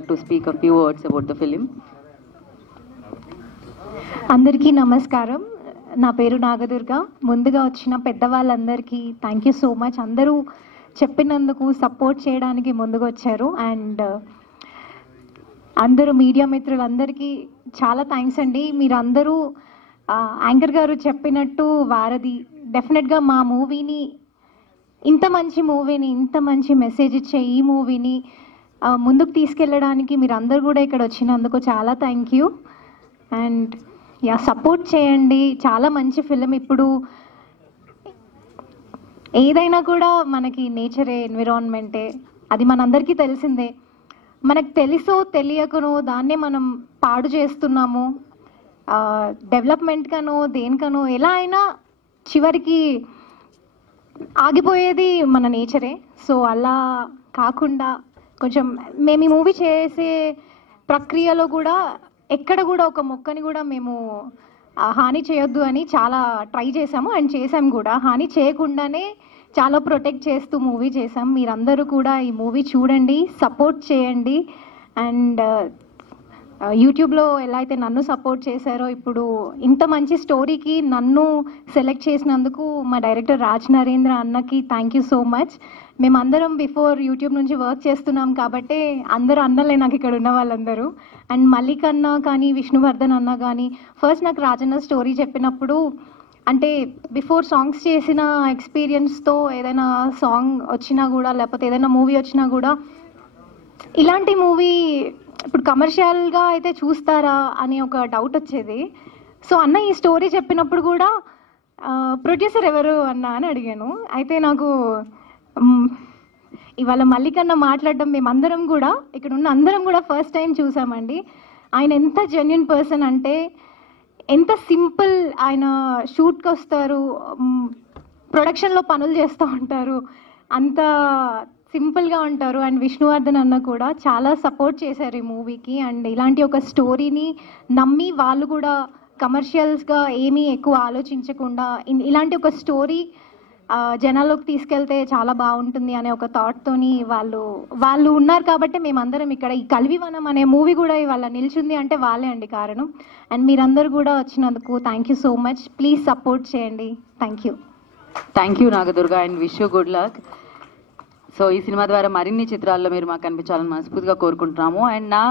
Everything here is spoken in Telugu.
to speak a few words about the film. అందరికీ నమస్కారం. నా పేరు నాగదుర్గ. ముందుగా వచ్చిన పెద్దవాళ్ళందరికీ థ్యాంక్ యూ సో మచ్. అందరూ చెప్పినందుకు సపోర్ట్ చేయడానికి ముందుకు వచ్చారు. అండ్ అందరూ మీడియా మిత్రులందరికీ చాలా థ్యాంక్స్ అండి. మీరందరూ యాంకర్ గారు చెప్పినట్టు వారధి డెఫినెట్గా మా మూవీని, ఇంత మంచి మూవీని, ఇంత మంచి మెసేజ్ ఇచ్చే ఈ మూవీని ముందుకు తీసుకెళ్ళడానికి మీరందరూ కూడా ఇక్కడ వచ్చినందుకు చాలా థ్యాంక్ యూ. అండ్ సపోర్ట్ చేయండి. చాలా మంచి ఫిలిం. ఇప్పుడు ఏదైనా కూడా మనకి నేచరే, ఎన్విరాన్మెంటే, అది మనందరికీ తెలిసిందే. మనకు తెలుసో తెలియకనో దాన్నే మనం పాడు చేస్తున్నాము. డెవలప్మెంట్కనో దేనికనో ఎలా అయినా చివరికి ఆగిపోయేది మన నేచరే. సో అలా కాకుండా కొంచెం మేము ఈ మూవీ చేసే ప్రక్రియలో కూడా ఎక్కడ కూడా ఒక మొక్కని కూడా మేము హాని చేయొద్దు అని చాలా ట్రై చేసాము. అండ్ చేసాము కూడా. హాని చేయకుండానే చాలా ప్రొటెక్ట్ చేస్తూ మూవీ చేసాం. మీరందరూ కూడా ఈ మూవీ చూడండి, సపోర్ట్ చేయండి. అండ్ యూట్యూబ్లో ఎలా అయితే నన్ను సపోర్ట్ చేశారో, ఇప్పుడు ఇంత మంచి స్టోరీకి నన్ను సెలెక్ట్ చేసినందుకు మా డైరెక్టర్ రాజ్ నరేంద్ర అన్నకి థ్యాంక్ యూ సో మచ్. మేమందరం బిఫోర్ యూట్యూబ్ నుంచి వర్క్ చేస్తున్నాం కాబట్టి అందరూ అన్నలే నాకు ఇక్కడ ఉన్న వాళ్ళందరూ. అండ్ మల్లిక్ అన్న కానీ, విష్ణువర్ధన్ అన్న కానీ, ఫస్ట్ నాకు రాజన్న స్టోరీ చెప్పినప్పుడు, అంటే బిఫోర్ సాంగ్స్ చేసిన ఎక్స్పీరియన్స్తో ఏదైనా సాంగ్ వచ్చినా కూడా, లేకపోతే ఏదైనా మూవీ వచ్చినా కూడా, ఇలాంటి మూవీ ఇప్పుడు కమర్షియల్గా అయితే చూస్తారా అని ఒక డౌట్ వచ్చేది. సో అన్న ఈ స్టోరీ చెప్పినప్పుడు కూడా ప్రొడ్యూసర్ ఎవరు అన్న అని అడిగాను. అయితే నాకు ఇవాళ మల్లికన్న మాట్లాడడం మేమందరం కూడా, ఇక్కడ ఉన్న అందరం కూడా ఫస్ట్ టైం చూసామండి. ఆయన ఎంత జెన్యున్ పర్సన్ అంటే, ఎంత సింపుల్. ఆయన షూట్కి వస్తారు, ప్రొడక్షన్లో పనులు చేస్తూ ఉంటారు, అంత సింపుల్గా ఉంటారు. అండ్ విష్ణువర్ధన్ అన్న కూడా చాలా సపోర్ట్ చేశారు ఈ మూవీకి. అండ్ ఇలాంటి ఒక స్టోరీని నమ్మి వాళ్ళు కూడా కమర్షియల్స్గా ఏమీ ఎక్కువ ఆలోచించకుండా ఇలాంటి ఒక స్టోరీ జనాల్లోకి తీసుకెళ్తే చాలా బాగుంటుంది అనే ఒక థాట్తోని వాళ్ళు ఉన్నారు. కాబట్టి మేమందరం ఇక్కడ ఈ కల్వివనం అనే మూవీ కూడా ఇవాళ నిల్చుంది అంటే వాళ్ళే అండి కారణం. అండ్ మీరందరూ కూడా వచ్చినందుకు thank you so much. Please support చేయండి. Thank you. Thank you Nagadurga, and wish you good luck. So ఈ సినిమా ద్వారా మరిన్ని చిత్రాల్లో మీరు మాకు కనిపించాలని మనస్ఫూర్తిగా కోరుకుంటున్నాము. అండ్ నా